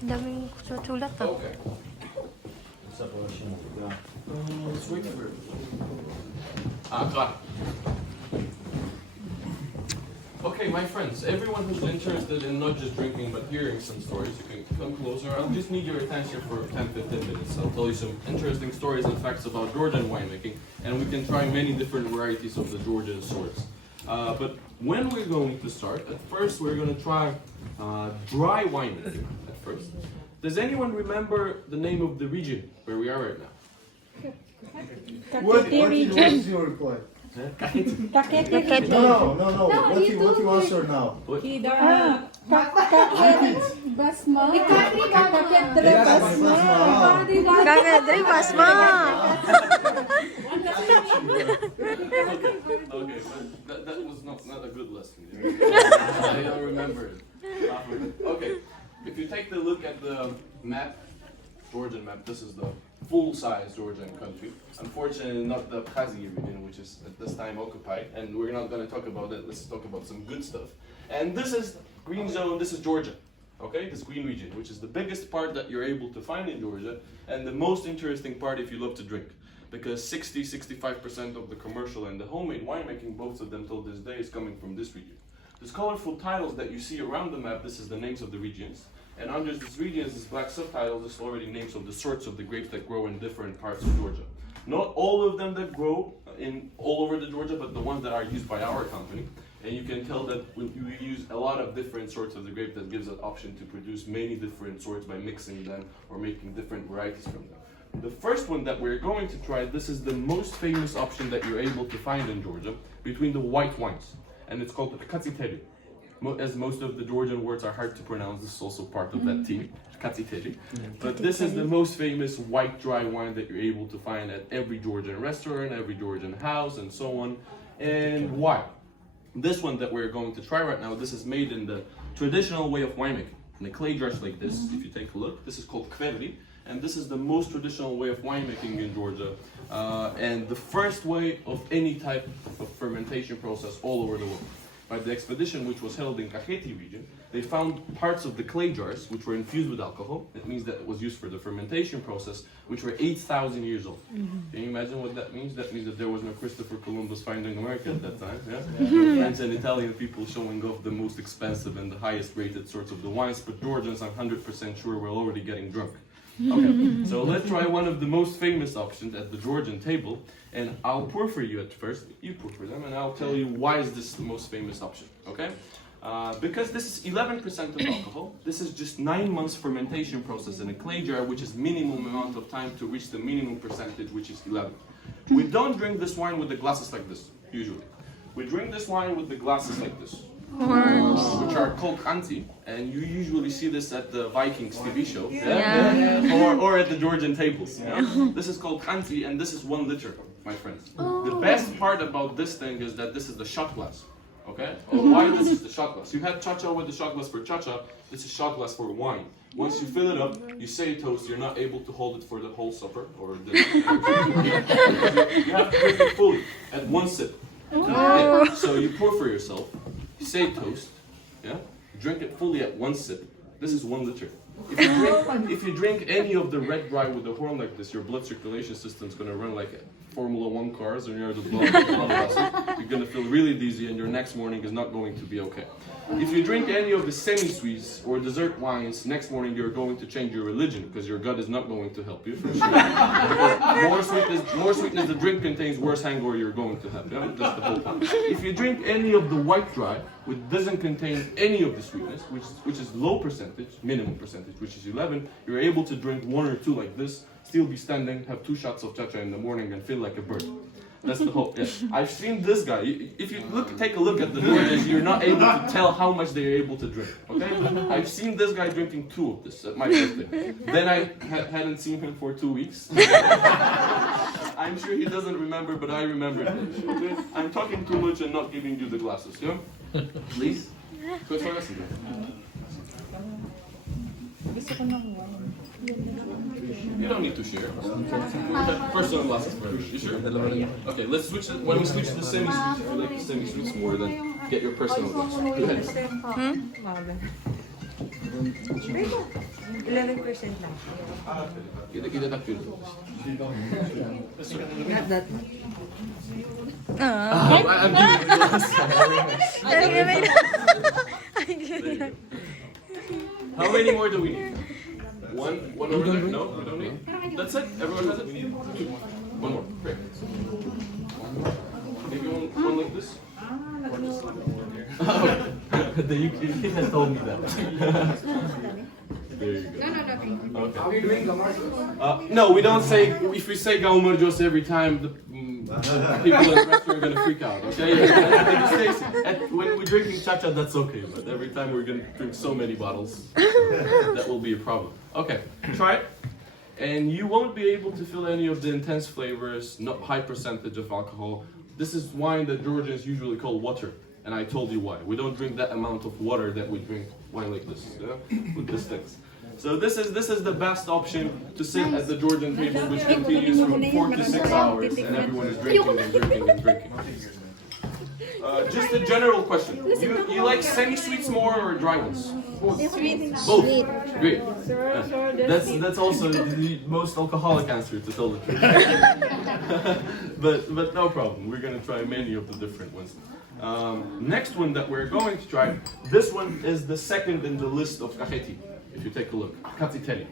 Daming sulat ah. Okay. Let's wait for it. Got it. Okay, my friends, everyone who's interested in not just drinking but hearing some stories, you can come closer. I'll just need your attention for 10-15 minutes. I'll tell you some interesting stories and facts about Georgian winemaking, and we can try many different varieties of the Georgian sorts. But when we're going to start, at first we're going to try dry winemaking at first. Does anyone remember the name of the region where we are right now? What is your reply? Kakheti. No. What you answer now? Kakheti Basma. Okay, but that was not a good lesson. I don't remember it. Okay, if you take a look at the map, Georgian map, this is the full-size Georgian country. Unfortunately, not the Kakheti region, which is at this time occupied, and we're not going to talk about that. Let's talk about some good stuff. And this is green zone, this is Georgia. Okay, this green region, which is the biggest part that you're able to find in Georgia, and the most interesting part if you love to drink. Because 60-65% of the commercial and the homemade winemaking, both of them till this day, is coming from this region. These colorful titles that you see around the map, this is the names of the regions. And under these regions, these black subtitles, this is already names of the sorts of the grapes that grow in different parts of Georgia. Not all of them that grow in all over the Georgia, but the ones that are used by our company. And you can tell that we use a lot of different sorts of the grape that gives us option to produce many different sorts by mixing them or making different varieties from them. The first one that we're going to try, this is the most famous option that you're able to find in Georgia between the white wines. And it's called the Kakheti. As most of the Georgian words are hard to pronounce, this is also part of that team, Kakheti. But this is the most famous white dry wine that you're able to find at every Georgian restaurant, every Georgian house, and so on. And why? This one that we're going to try right now, this is made in the traditional way of winemaking. In a clay jars like this, if you take a look, this is called Kakheti. And this is the most traditional way of winemaking in Georgia, and the first way of any type of fermentation process all over the world. By the expedition which was held in Kakheti region, they found parts of the clay jars which were infused with alcohol. It means that it was used for the fermentation process, which were 8,000 years old. Can you imagine what that means? That means that there was no Christopher Columbus finding America at that time. Yeah? French and Italian people showing off the most expensive and the highest rated sorts of the wines, but Georgians, I'm 100% sure, were already getting drunk. Okay, so let's try one of the most famous options at the Georgian table, and I'll pour for you at first, you pour for them, and I'll tell you why is this the most famous option, okay? Because this is 11% of alcohol, this is just 9 months fermentation process in a clay jar, which is minimum amount of time to reach the minimum percentage, which is 11. We don't drink this wine with the glasses like this, usually. We drink this wine with the glasses like this. Which are called Kakheti, and you usually see this at the Vikings TV show, or at the Georgian tables. This is called Kakheti, and this is 1 liter, my friends. The best part about this thing is that this is the shot glass. Okay? Why this is the shot glass? You had cha-cha with the shot glass for cha-cha. This is shot glass for wine. Once you fill it up, you say toast. You're not able to hold it for the whole supper or dinner. You have to drink it fully at 1 sip. Okay? So you pour for yourself. Say toast, yeah? Drink it fully at 1 sip. This is 1 liter. If you drink any of the red dry with the horn like this, your blood circulation system is going to run like Formula 1 cars, and you're the blood vessel. You're going to feel really dizzy, and your next morning is not going to be okay. If you drink any of the semi-sweets or dessert wines, next morning you're going to change your religion, because your gut is not going to help you, for sure. more sweetness the drink contains, worse hangover you're going to have. Yeah? That's the whole point. If you drink any of the white dry, which doesn't contain any of the sweetness, which is low percentage, minimum percentage, which is 11, you're able to drink 1 or 2 like this, still be standing, have 2 shots of cha-cha in the morning, and feel like a bird. That's the whole. Yeah. I've seen this guy. If you take a look at the Georgians, you're not able to tell how much they're able to drink. Okay? I've seen this guy drinking 2 of this at my birthday. Then I hadn't seen him for 2 weeks. I'm sure he doesn't remember, but I remember it. Okay? I'm talking too much and not giving you the glasses. Yeah? Please. Good for us. Gusto ko ng wine. You don't need to share. Okay, personal glasses for everyone. You sure? Okay, let's switch it. When we switch to semi-sweets, if you like the semi-sweets more, then get your personal glasses. Go ahead. 11% lang. Kita tak feel. Not that. I'm giving you glasses. How many more do we need? One over there? No, we don't need. That's it. Everyone has it. One more. Great. Maybe one like this. You has told me that. There you go. Okay. Are we doing commercials? No, we don't say. If we say Gaumurjos every time, the people in the restaurant are gonna freak out. Okay. When we're drinking cha-cha, that's okay. But every time we're gonna drink so many bottles, that will be a problem. Okay, try it. And you won't be able to feel any of the intense flavors, not high percentage of alcohol. This is wine that Georgians usually call water. And I told you why. We don't drink that amount of water that we drink wine like this, with this things. So this is the best option to sit at the Georgian table, which continues from 4 to 6 hours, and everyone is drinking and drinking and drinking. Just a general question. You like semi-sweets more or dry ones? Both. Great. That's also the most alcoholic answer, to tell the truth. but no problem. We're gonna try many of the different ones. Next one that we're going to try. This one is the second in the list of Kakheti. If you take a look, Kakheti.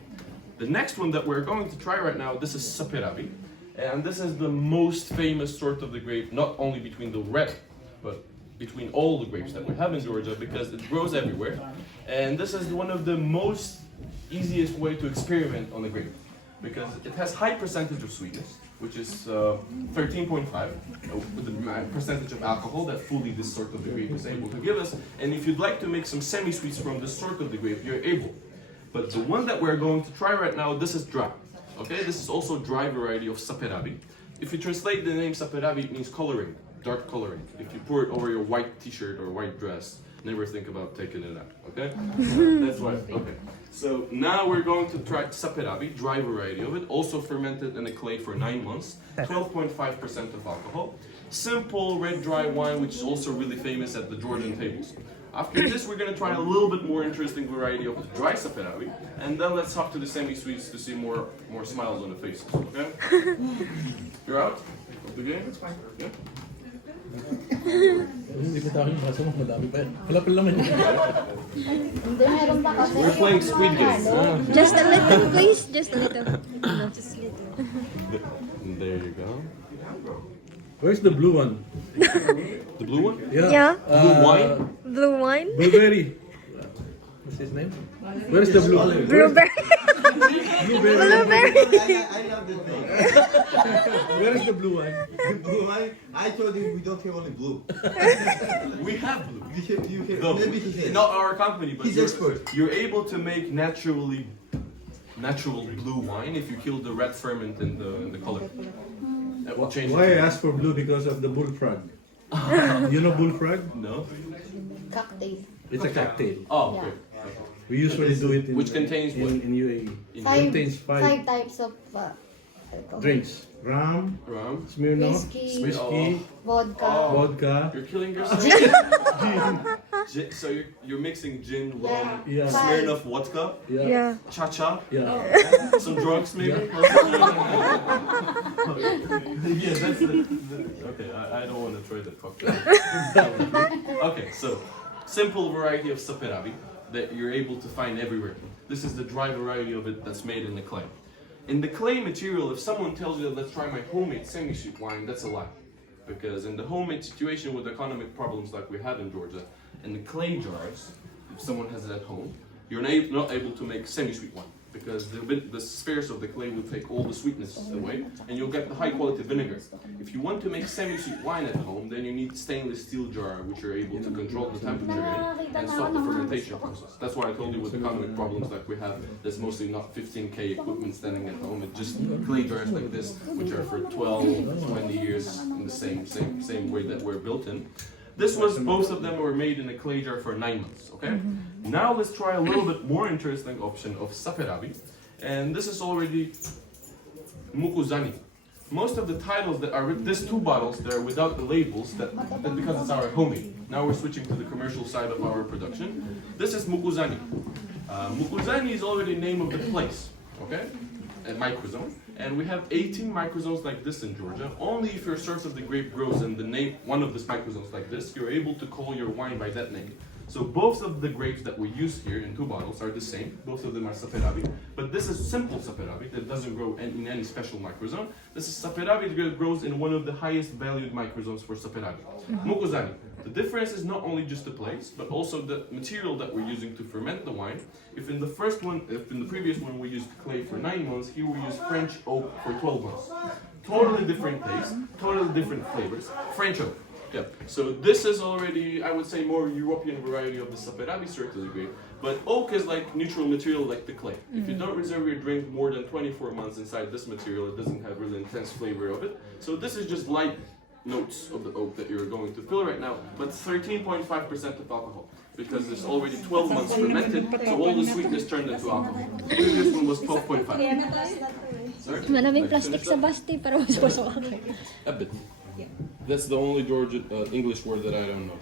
The next one that we're going to try right now. This is saperavi, and this is the most famous sort of the grape, not only between the red, but between all the grapes that we have in Georgia, because it grows everywhere. And this is one of the most easiest way to experiment on the grape, because it has high percentage of sweetness, which is 13.5, with the percentage of alcohol that fully this sort of the grape is able to give us. And if you'd like to make some semi-sweets from this sort of the grape, you're able. But the one that we're going to try right now, this is dry. Okay, this is also dry variety of saperavi. If you translate the name saperavi, it means coloring. Dark coloring. If you pour it over your white t-shirt or white dress, never think about taking it out, okay? That's why, okay. So now we're going to try saperavi, dry variety of it, also fermented in a clay for 9 months, 12.5% of alcohol. Simple red dry wine, which is also really famous at the Georgian tables. After this, we're going to try a little bit more interesting variety of dry saperavi, and then let's hop to the semi-sweets to see more smiles on the faces, okay? You're out of the game? That's fine. Yeah? We're playing Squid Game. Just a little, please. Just a little. No, just a little. There you go. Where's the blue one? The blue one? Yeah. Blue wine? Blue wine. Blueberry. What's his name? Where's the blue one? Blueberry. Blueberry. I love the thing. Where is the blue one? The blue one. I told you we don't have only blue. We have blue. You have, No, maybe he has. not our company, but He's expert. you're able to make natural blue wine if you kill the red ferment in the color. That will change. Why I asked for blue? Because of the bullfrog. You know bullfrog? No. Cocktail. It's a cocktail. Oh, Yeah. okay. We usually do it in, Which contains what? in UAE. In Contains Five types of alcohol. Drinks. Rum, rum. Smirnoff, Whiskey, whiskey, vodka. Oh. vodka. You're killing yourself. So you're mixing gin, rum, Yeah. Smirnoff vodka, Yeah. cha-cha, Yeah. some drugs maybe. Yeah. Yeah, that's the okay. I don't want to try that cocktail. Okay, so simple variety of saperavi that you're able to find everywhere. This is the dry variety of it that's made in the clay. In the clay material, if someone tells you that let's try my homemade semi-sweet wine, that's a lie. Because in the homemade situation with economic problems like we have in Georgia, in the clay jars, if someone has it at home, you're not able to make semi-sweet wine. Because the spheres of the clay will take all the sweetness away, and you'll get the high quality vinegar. If you want to make semi-sweet wine at home, then you need stainless steel jar, which are able to control the temperature in and stop the fermentation process. That's why I told you with economic problems like we have, there's mostly not 15K equipment standing at home. It's just clay jars like this, which are for 12, 20 years in the same way that we're built in. This was, both of them were made in a clay jar for 9 months, okay? Now let's try a little bit more interesting option of saperavi. And this is already Mukuzani. Most of the titles that are with these two bottles, they're without the labels, that because it's our homemade. Now we're switching to the commercial side of our production. This is Mukuzani. Mukuzani is already the name of the place, okay? A microzone. And we have 18 microzones like this in Georgia. Only if your source of the grape grows in the name, one of these microzones like this, you're able to call your wine by that name. So both of the grapes that we use here in two bottles are the same. Both of them are Saperavi. But this is simple Saperavi that doesn't grow in any special microzone. This is Saperavi that grows in one of the highest valued microzones for Saperavi. Mukuzani. The difference is not only just the place, but also the material that we're using to ferment the wine. If in the previous one we used clay for 9 months, here we use French oak for 12 months. Totally different taste, totally different flavors. French oak. Yeah, so this is already, I would say, more European variety of the Saperavi sort of the grape. But oak is like neutral material like the clay. If you don't reserve your drink more than 24 months inside this material, it doesn't have really intense flavor of it. So this is just light notes of the oak that you're going to fill right now, but 13.5% of alcohol. Because there's already 12 months fermented, so all the sweetness turned into alcohol. The previous one was 12.5. Sorry? Maraming plastic sa basti para masukasok. A bit. That's the only Georgian English word that I don't know.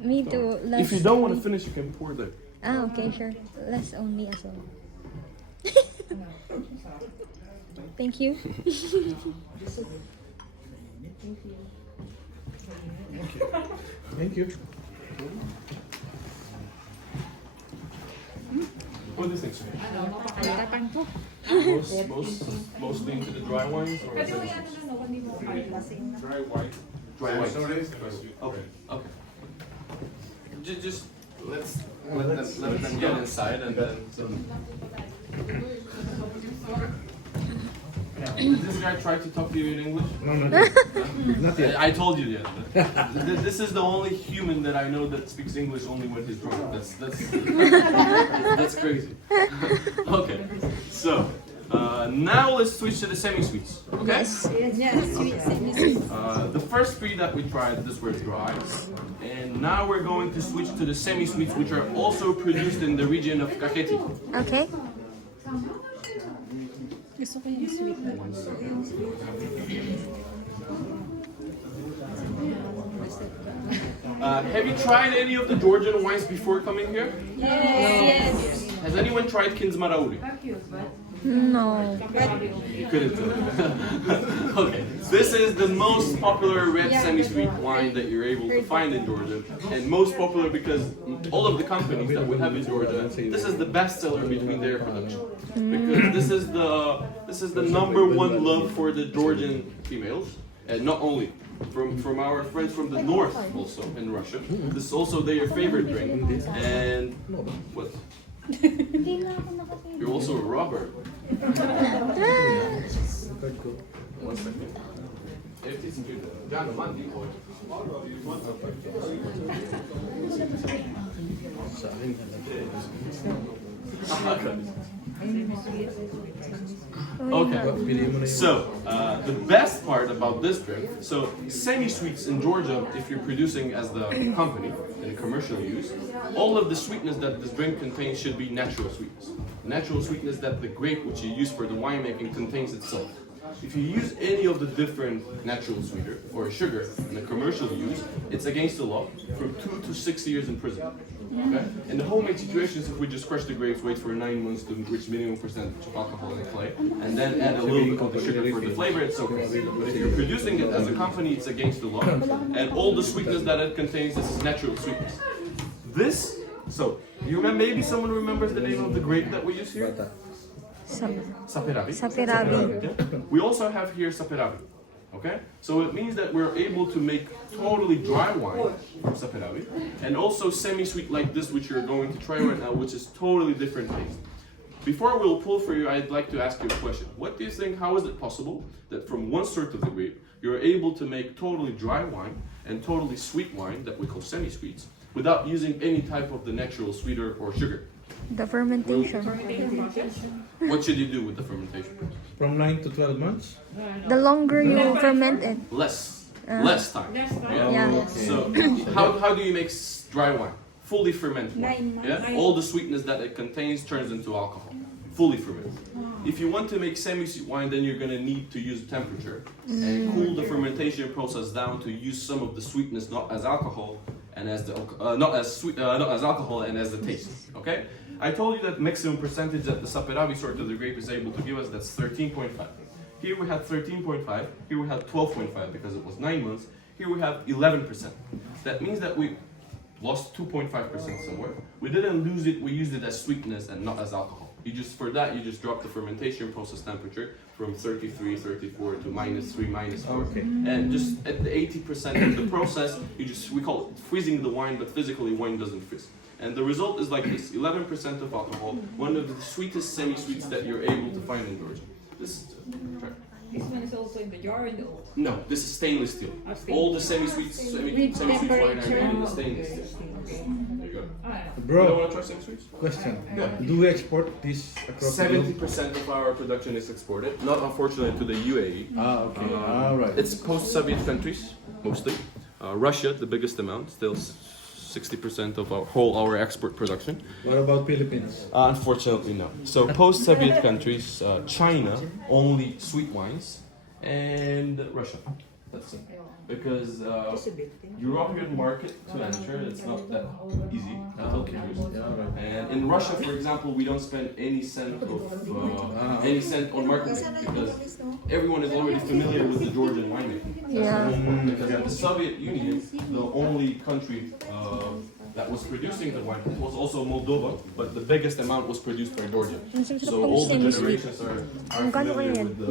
Me too. Less. If you don't want to finish, you can pour there. Ah, okay, sure. Less only as well. Thank you. Thank you. What do you think, sir? Mostly into the dry wines or Dry white. dry wines? Sorry. Okay. Okay. Just let them get inside and then. Did this guy try to talk to you in English? No, not yet. I told you yet. This is the only human that I know that speaks English only when he's drunk. That's crazy. Okay, so now let's switch to the semi-sweets. Okay. The first three that we tried, this were dry, and now we're going to switch to the semi-sweets, which are also produced in the region of Kakheti. Okay. Gusto ko yung sweet na one. Have you tried any of the Georgian wines before coming here? Yes. Has anyone tried Kinsmarauli? No. You couldn't do it. Okay, this is the most popular red semi-sweet wine that you're able to find in Georgia, and most popular because all of the companies that we have in Georgia, this is the best seller between their production. Because this is the number one love for the Georgian females, and not only from our friends from the north also in Russia. This is also their favorite drink, and what? You're also a robber. One second. Okay, so the best part about this drink, so semi-sweets in Georgia, if you're producing as the company in commercial use, all of the sweetness that this drink contains should be natural sweetness. Natural sweetness that the grape which you use for the winemaking contains itself. If you use any of the different natural sweeter or sugar in a commercial use, it's against the law from 2 to 6 years in prison. Okay? In the homemade situations, if we just crush the grapes, wait for 9 months to reach minimum percentage of alcohol in the clay, and then add a little bit of the sugar for the flavor, it's okay. But if you're producing it as a company, it's against the law. And all the sweetness that it contains, this is natural sweetness. This, so, you remember, maybe someone remembers the name of the grape that we use here? Saperavi. Saperavi. We also have here Saperavi. Okay? So it means that we're able to make totally dry wine from Saperavi, and also semi-sweet like this, which you're going to try right now, which is totally different taste. Before we'll pull for you, I'd like to ask you a question. What do you think, how is it possible that from one sort of the grape, you're able to make totally dry wine and totally sweet wine, that we call semi-sweets, without using any type of the natural sweeter or sugar? The fermentation. What should you do with the fermentation? From 9 to 12 months? The longer you ferment it. Less time. Yeah. So how do you make dry wine? fully fermented wine. 9 months. Yeah? All the sweetness that it contains turns into alcohol. Fully fermented. If you want to make semi-sweet wine, then you're going to need to use temperature and cool the fermentation process down to use some of the sweetness not as alcohol and as the not as alcohol and as the taste. Okay? I told you that maximum percentage that the Saperavi sort of the grape is able to give us, that's 13.5. Here we had 13.5, here we had 12.5 because it was 9 months, here we have 11%. That means that we lost 2.5% somewhere. We didn't lose it, we used it as sweetness and not as alcohol. For that, you just drop the fermentation process temperature from 33, 34 to -3, -4. Okay. And just at the 80% of the process, we call it freezing the wine, but physically wine doesn't freeze. And the result is like this, 11% of alcohol, one of the sweetest semi-sweets that you're able to find in Georgia. Try. This one is also in the jar in the old. No, this is stainless steel. All the semi-sweet wine are made in the stainless steel. There you go. You Bro, want to try semi-sweets? question. Yeah. Do we export this across the globe? 70% of our production is exported, not unfortunately to the UAE. Ah, okay. All right. It's post-Soviet countries, mostly. Russia, the biggest amount, still 60% of our export production. What about Philippines? Unfortunately, no. So post-Soviet countries, China, only sweet wines, and Russia. That's it. Because European market to enter, it's not that easy. And in Russia, for example, we don't spend any cent on marketing because everyone is already familiar with the Georgian winemaking. Yeah. Because in the Soviet Union, the only country that was producing the wine was also Moldova, but the biggest amount was produced by Georgia. So all the generations are familiar with the.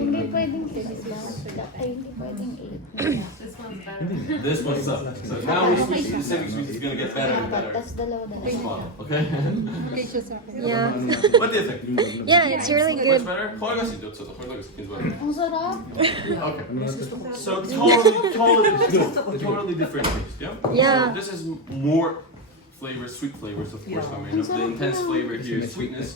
Hindi pwedeng 6 lang. Ay, hindi pwedeng 8. This one's up. So now we switch to the semi-sweet. It's gonna get better and better. Tapos dalawa na lang. Okay. Yeah. What do you think? Yeah, it's really Much good. better? Ang sarap. Okay. So totally different taste. Yeah. Yeah. So this is more flavors, sweet flavors, of course. I mean, the intense flavor here is sweetness,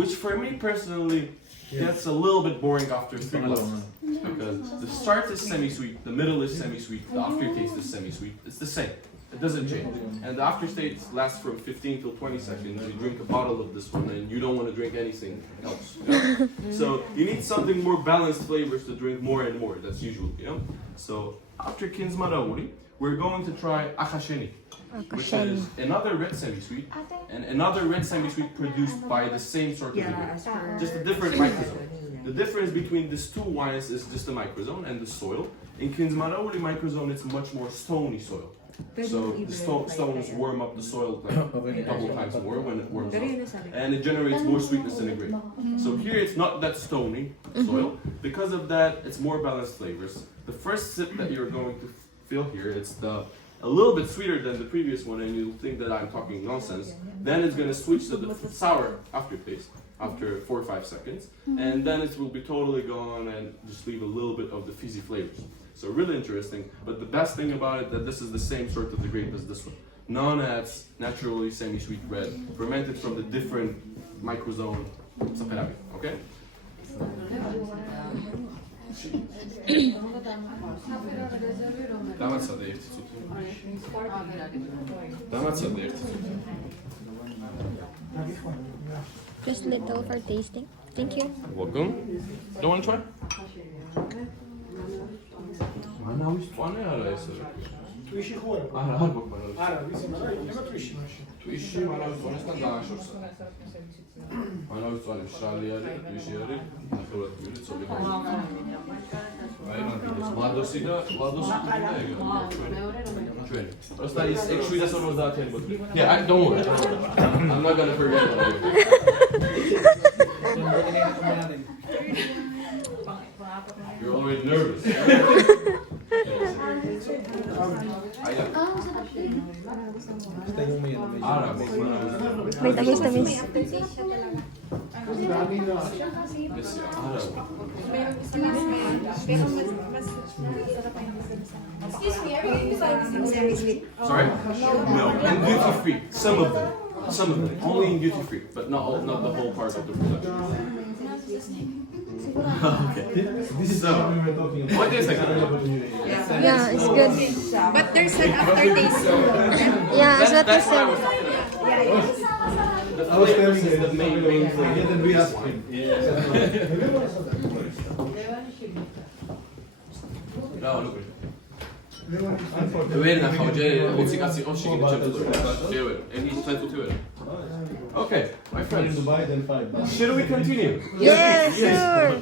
which for me personally gets a little bit boring after 3 glasses. Because the start is semi-sweet, the middle is semi-sweet, the aftertaste is semi-sweet. It's the same. It doesn't change. And the aftertaste lasts from 15 till 20 seconds. You drink a bottle of this one and you don't want to drink anything else. You know? So you need something more balanced flavors to drink more and more. That's usual, you know? So after Kinsmarauri, we're going to try Akhasheni, which is another red semi-sweet and another red semi-sweet produced by the same sort of grape. Just a different microzone. The difference between these two wines is just the microzone and the soil. In Kinsmarauri microzone, it's much more stony soil. So the stones warm up the soil like a couple times more when it warms up, and it generates more sweetness in the grape. So here it's not that stony soil. Because of that, it's more balanced flavors. The first sip that you're going to feel here, it's a little bit sweeter than the previous one, and you'll think that I'm talking nonsense. Then it's going to switch to the sour aftertaste after 4 or 5 seconds, and then it will be totally gone and just leave a little bit of the fizzy flavors. So really interesting, but the best thing about it that this is the same sort of the grape as this one. Non-ads, naturally semi-sweet red, fermented from the different microzone Saperavi, okay? Damat sada erti tut. Damat sada erti tut. Just little for tasting. Thank you. Welcome. Don't want to try? Ana üstüne araysa. Tuishi хора. Ara bak bana. Ara, mislim, nema tuishi naši. Tuishi ana üstüne sta daşursa. Ana üstüne şali yeri, tuishi yeri. Nakırat yeri sobi. Aynen. Vladosida ne diyor? Çöl. Prosta jest actually that's what was that tell but. Yeah, don't worry. I'm not gonna forget about it. You're already nervous. Ara, May tamis-tamis. Sorry? No, and duty free. Some of them. Some of them, only in duty free, but not the whole part of the production. Okay. This is So, what we were talking about. what do you think? Yeah, it's good. But there's an aftertaste. Yeah, that's what we That's what I said. was talking about. The I was flavors telling is the main thing. thing. Yeah, then we asked him. لا نقول وين خوجي وتيكاسي اوشي and he's trying to do it. Okay, my In friends, Dubai, then 5. should we continue? Yes, sure.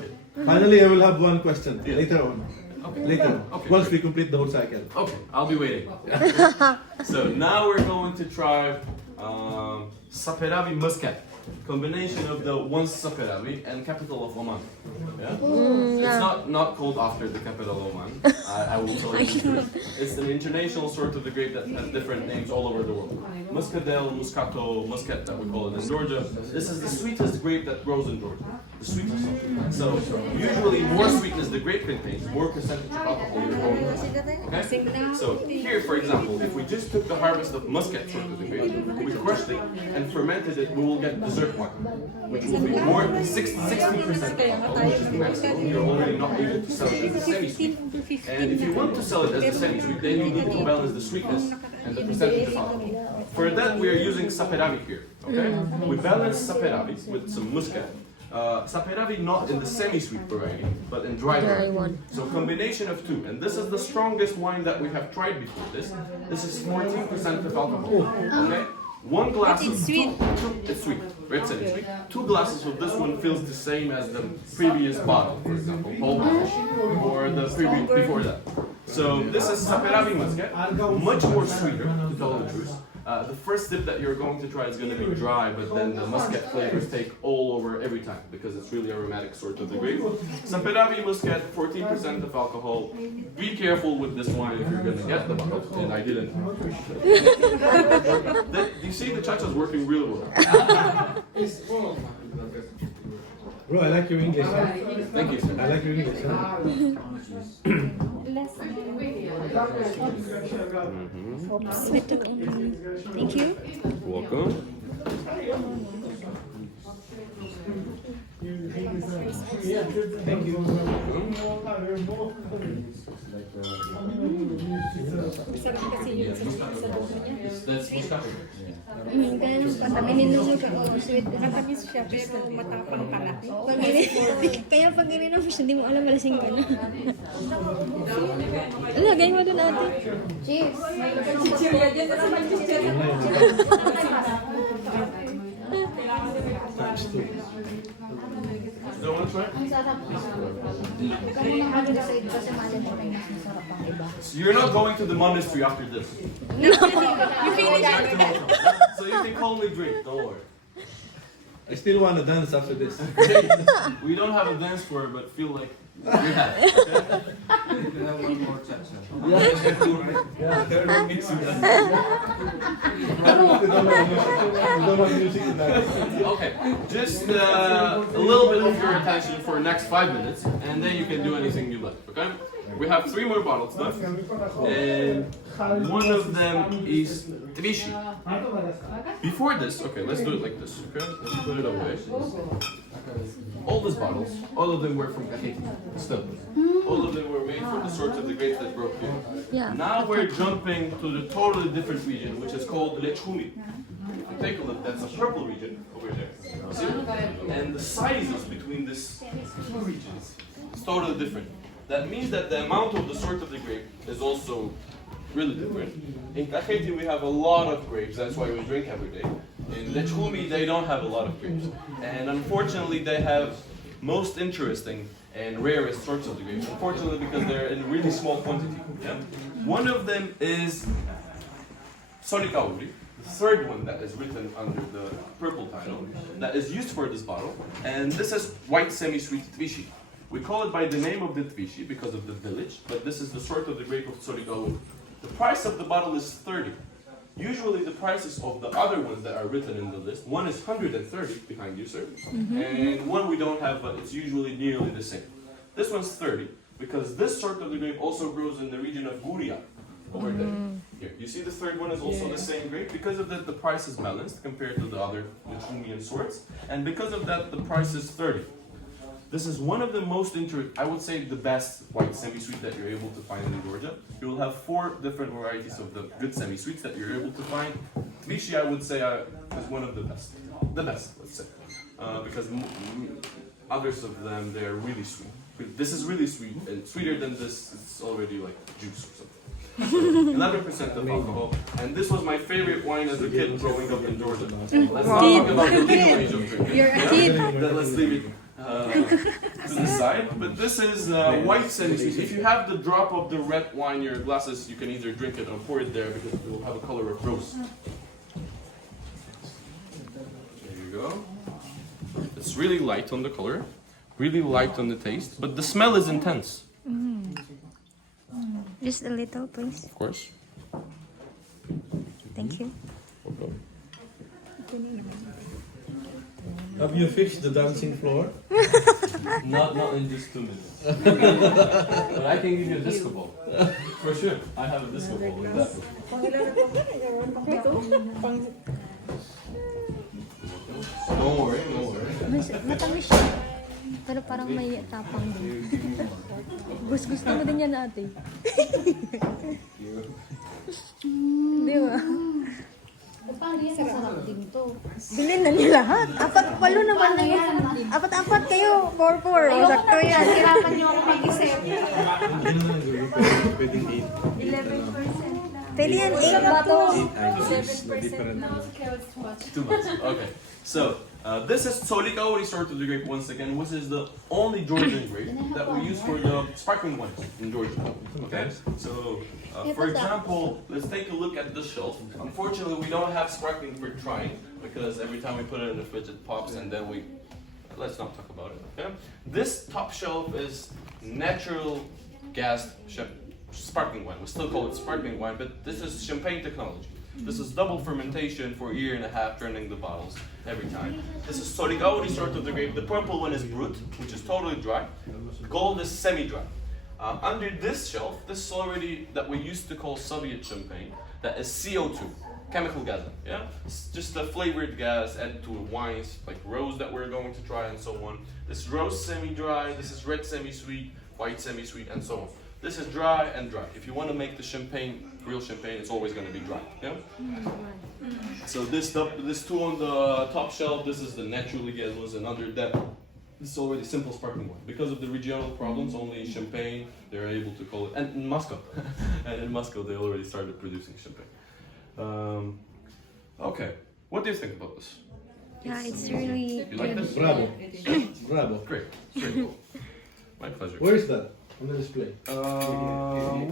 Finally, I will have one question later on. Okay. Later on. Okay. Once we complete the whole cycle. Okay, I'll be waiting. So now we're going to try Saperavi Muscat. Combination of the once Saperavi and capital of Oman. Yeah? It's not called after the capital Oman. I will tell you the truth. It's an international sort of the grape that has different names all over the world. Muscadel, Muscato, Muscat that we call it in Georgia. This is the sweetest grape that grows in Georgia. The sweetest. So usually more sweetness the grape contains, more percentage of alcohol you're growing. Okay? So here, for example, if we just took the harvest of Muscat sort of the grape, we crushed it and fermented it, we will get dessert wine, which will be more than 60% alcohol, which is the maximum. You're already not able to sell it as a semi-sweet. And if you want to sell it as a semi-sweet, then you need to balance the sweetness and the percentage of alcohol. For that, we are using Saperavi here. Okay? We balance Saperavi with some Muscat. Saperavi not in the semi-sweet variety, but in dry variety. So combination of two, and this is the strongest wine that we have tried before this. This is 14% of alcohol. Okay, one glass of sweet. It's sweet. Red semi-sweet. 2 glasses of this one feels the same as the previous bottle, for example, Paul or the previous before that. So this is Saperavi Muscat, much more sweeter, to tell the truth. The first dip that you're going to try is going to be dry, but then the muscat flavors take all over every time because it's really aromatic sort of the grape. Saperavi Muscat, 14% of alcohol. Be careful with this wine if you're going to get the bottle, and I didn't. You see the chacha's working really well. Bro, I like your English. Huh? Thank you, sir. I like your English. Huh? Thank you. Welcome. Thank you. Sarap kasi yun sa loob niya. That's Muscat. Kaya nung pataminin mo siya, sweet. Matamis siya pero matapang pala. Kaya pag ininom siya, hindi mo alam malasing ka na. Lagay mo dun ate. Cheers. Chichirya dyan na naman chichirya. Don't want to try? Ang sarap. Ikaw muna mag-decide kasi malay mo may mas masarap ang iba. So you're not going to the monastery after this. You finish it. So you can call me Drake, don't worry. I still want to dance after this. We don't have a dance floor, but feel like we have. You can have one more chacha. Yeah, they're not mixing that. We don't have music in that. Okay, just a little bit of your attention for the next 5 minutes, and then you can do anything you like, okay? We have 3 more bottles left, and one of them is Trishi. Before this, okay, let's do it like this, okay? Let's put it away. All these bottles, all of them were from Kakheti, still. All of them were made from the sorts of the grapes that grow here. Yeah. Now we're jumping to the totally different region, which is called Lechumi. If you take a look, that's a purple region over there. See? And the sizes between these 2 regions is totally different. That means that the amount of the sort of the grape is also really different. In Kakheti we have a lot of grapes, that's why we drink every day. In Lechumi they don't have a lot of grapes. And unfortunately they have most interesting and rarest sorts of the grapes. Unfortunately because they're in really small quantity. Yeah? One of them is Solikauri, the third one that is written under the purple title, that is used for this bottle. And this is white semi-sweet Tvishi. We call it by the name of the Tvishi because of the village, but this is the sort of the grape of Solikauri. The price of the bottle is 30. Usually the prices of the other ones that are written in the list, one is 130 behind you, sir, and one we don't have, but it's usually nearly the same. This one's 30 because this sort of the grape also grows in the region of Guria. over there. Here, you see the third one is also the same grade. Because of that, the price is balanced compared to the other Litumian sorts, and because of that, the price is 30. This is one of the most I would say the best white semi-sweet that you're able to find in Georgia. You will have 4 different varieties of the good semi-sweets that you're able to find. Tbilisi, I would say, is one of the best. The best, let's say. Because others of them, they're really sweet. This is really sweet, and sweeter than this, it's already like juice or something. 11% of alcohol, and this was my favorite wine as a kid growing up in Georgia. Let's not talk about the legal age of drinking. You're a kid. Let's leave it to the side. But this is white semi-sweet. If you have the drop of the red wine in your glasses, you can either drink it or pour it there because it will have a color of rose. There you go. It's really light on the color, really light on the taste, but the smell is intense. Just a little, please. Of course. Thank you. Have you fixed the dancing floor? Not in just 2 minutes. But I can give you a disco ball. For sure. I have a disco ball with that. Don't worry, don't worry. Matamis siya. Pero parang may tapang din. Gusto mo din yan, ate. Di ba? Paano yan? Masarap din to. Bilhin na niya lahat. Apat palo naman na yan. Apat-apat kayo. 4-4. Ayoko Sakto na, yan. hirapan niyo ako mag-isip. Pwedeng 8. Pwede yan. 8 Different. Too much. Okay. So, this is Solikauri sort of the grape once again, which is the only Georgian grape that we use for the sparkling wines in Georgia. Okay? So, for example, let's take a look at the shelf. Unfortunately, we don't have sparkling for trying because every time we put it in the fridge, it pops and then we... Let's not talk about it, okay? This top shelf is natural gas sparkling wine. We still call it sparkling wine, but this is champagne technology. This is double fermentation for a year and a half, turning the bottles every time. This is Soligauri sort of the grape. The purple one is brut, which is totally dry. Gold is semi-dry. Under this shelf, this is already that we used to call Soviet champagne. That is CO2, chemical gas. Yeah, it's just a flavored gas added to wines like rose that we're going to try and so on. This is rose semi-dry. This is red semi-sweet, white semi-sweet, and so on. This is dry and dry. If you want to make the champagne, real champagne, it's always going to be dry. Yeah. So this two on the top shelf, this is the naturally gas ones, and under that, this is already simple sparkling wine. Because of the regional problems, only champagne they're able to call it, and in Moscow, and in Moscow they already started producing champagne. Okay, what do you think about this? Yeah, it's really You like this? Bravo. Bravo. Great. Very cool. My pleasure. Where is that? On the display.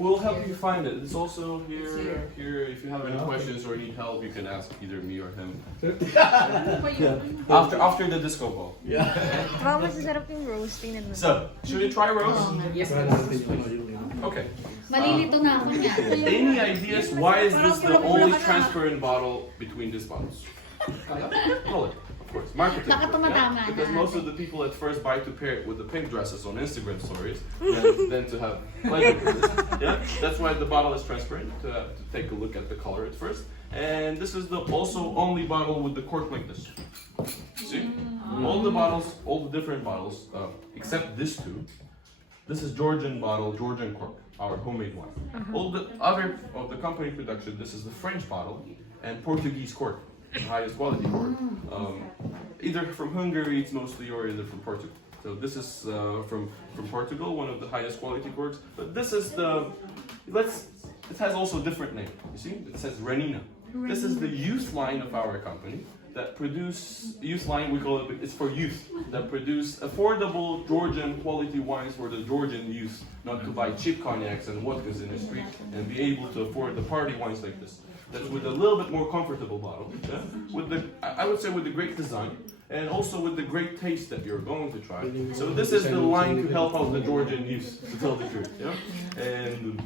We'll help you find it. It's also here. If you have any questions or need help, you can ask either me or him. After the disco ball. Yeah. Wow, masasarap yung rose. Tingnan mo. So, should we try rose? Okay. Malilito na ako niya. Any ideas why is this the only transparent bottle between these bottles? Call it. Of course, marketing. Baka tumatama na. Because most of the people at first buy to pair it with the pink dresses on Instagram stories, than to have pleasure with it. Yeah, that's why the bottle is transparent to take a look at the color at first. And this is the also only bottle with the cork like this. See, all the bottles, all the different bottles, except this two. This is Georgian bottle, Georgian cork, our homemade wine. All the other of the company production, this is the French bottle and Portuguese cork. The highest quality cork. Either from Hungary, it's mostly, or either from Portugal. So this is from Portugal, one of the highest quality corks. But this is it has also a different name. You see, it says Renina. This is the youth line of our company that produce youth line. We call it. It's for youth that produce affordable Georgian quality wines for the Georgian youth, not to buy cheap cognacs and vodkas in the street and be able to afford the party wines like this. That's with a little bit more comfortable bottle, yeah? With the, I would say, with the great design and also with the great taste that you're going to try. So this is the line to help out the Georgian youth, to tell the truth, yeah? And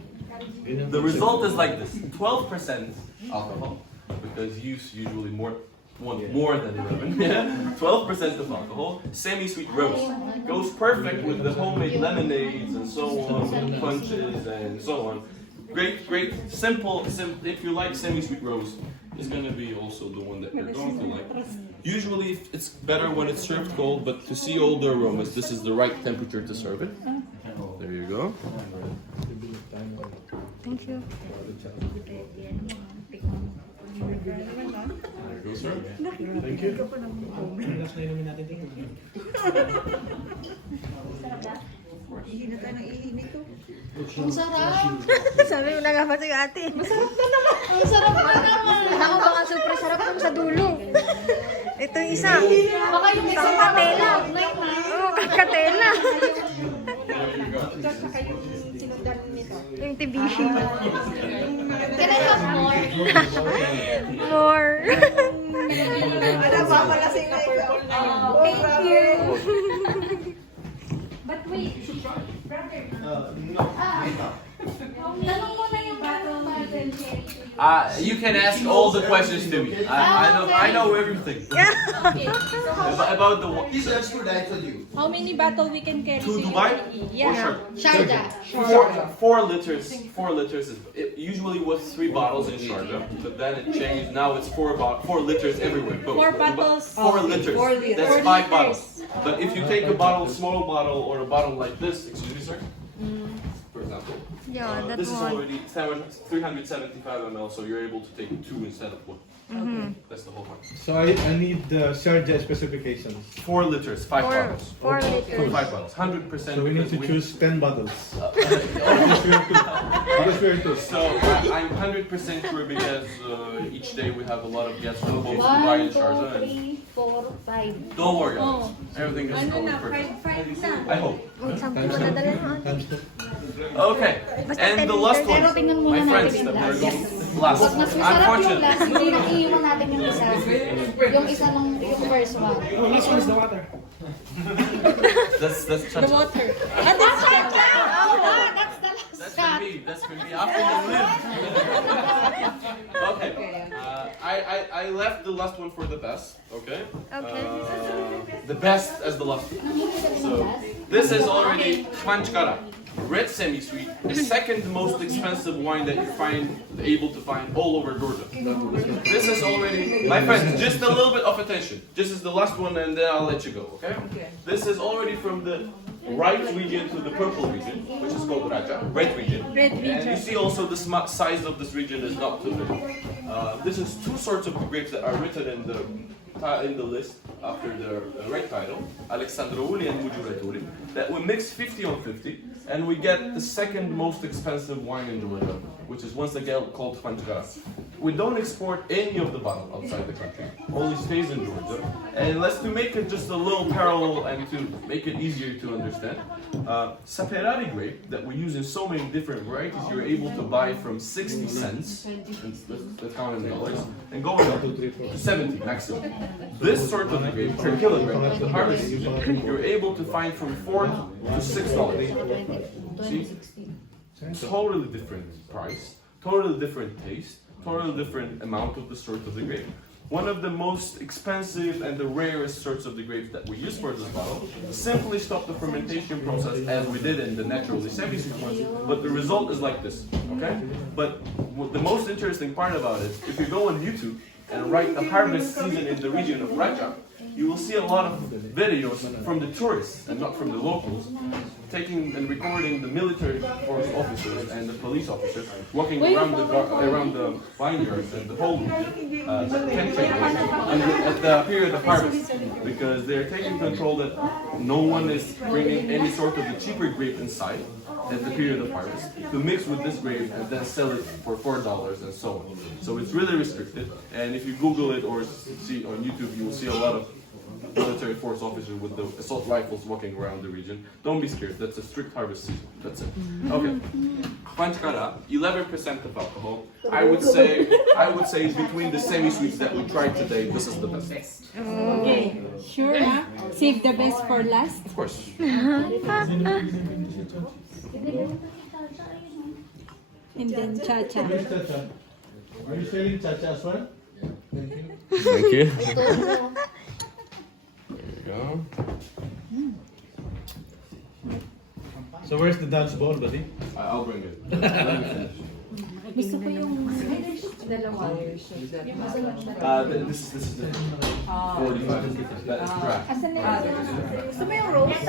the result is like this: 12% alcohol, because youth usually want more than 11. Yeah, 12% of alcohol. Semi-sweet rose goes perfect with the homemade lemonades and so on, punches and so on. great, simple. If you like semi-sweet rose, it's gonna be also the one that you're going to like. Usually, it's better when it's served cold, but to see all the aromas, this is the right temperature to serve it. There you go. Thank you. There you go, sir. Thank you. Ang sarap. Sabi mo na nga pa si ate. Ang sarap na naman. Ako baka super sarap kung sa dulo. Ito yung isa. Baka yung isa Kakatela. Oo, kakatela. Ito saka yung sinundan nito. Yung tibishi. Can I have more? More. Ano ba pala sa ikaw? Thank you. But wait. Tanong mo na yung battle natin. You can ask all the questions to me. I know everything about the. He's understood, I told you. How many bottle we can carry? To Dubai? Yeah. For Sharjah. sure. 4 liters. 4 liters. It usually was 3 bottles in Sharjah, but then it changed. Now it's 4 liters everywhere. Both. 4 bottles. 4 liters. 4 liters. That's 4 5 liters. bottles. But if you take a bottle, small bottle, or a bottle like this, excuse me, sir. For example. Yeah, that This is one. already 375 ml, so you're able to take 2 instead of 1. That's the whole point. So I need the Sharjah specifications. 4 liters, 5 bottles. 4 liters. 5 bottles, 100%. So we need to because choose 10 bottles. Because we're two. So I'm 100% sure because each day we have a lot of guests from both Dubai 1, and 2, Sharjah. 3, 4, 5. Don't worry, guys. Everything is Ano going na, perfect. 5 na. I hope. Wait, sampu mo nadala mo ate. Times 2. Okay, and the last one, Pero tingnan muna my friends natin that yung we're last. going last. Mas masarap yung Unfortunately, last. Hindi na iiwan natin yung isa. Yung isa lang, yung first one. Last one is the water. that's The cha-cha. water. Ah, that's cha-cha. That's the last That's shot. for me. That's for me. After you live. Okay. I left the last one for the best. Okay. Okay. The best as the last one. So this is already panchkara, red semi-sweet, the second most expensive wine that you able to find all over Georgia. This is already, my friends, just a little bit of attention. This is the last one, and then I'll let you go. Okay. This is already from the right region to the purple region, which is called Raja, red region. Red And region. you see also the size of this region is not too big. This is 2 sorts of grapes that are written in the list after the right title, Alexandrouli and Mujureturi, that we mix 50 on 50, and we get the second most expensive wine in Georgia, which is once again called Panchkara. We don't export any of the bottle outside the country, only stays in Georgia. And to make it just a little parallel and to make it easier to understand, Saperari grape that we use in so many different varieties, you're able to buy from 60 cents, let's count in dollars, and going up to 70 maximum. This sort of grape per kilogram, the harvest season, you're able to find from $4 to $6. See? Totally different price, totally different taste, totally different amount of the sort of the grape. One of the most expensive and the rarest sorts of the grapes that we use for this bottle simply stop the fermentation process as we did in the naturally semi-sweet ones, but the result is like this, okay? But the most interesting part about it, if you go on YouTube and write the harvest season in the region of Raja, you will see a lot of videos from the tourists and not from the locals, taking and recording the military force officers and the police officers walking around the vineyards and the whole region at the period of harvest, because they're taking control that no one is bringing any sort of the cheaper grape inside at the period of harvest to mix with this grape and then sell it for $4 and so on. So it's really restricted, and if you Google it or see on YouTube, you will see a lot of military force officers with the assault rifles walking around the region. Don't be scared, that's a strict harvest season. That's it. Okay. Panchkara, 11% of alcohol. I would say between the semi-sweets that we tried today, this is the best. Okay. Sure, huh? Save the best for last. Of course. And then cha-cha. Where's Chacha? Are you selling Chacha as well? Thank you. There you go. So where's the dance ball, buddy? I'll bring it. Let me finish. Gusto ko yung Dalawa. This is the 45. That is cracked. Gusto mo yung rose?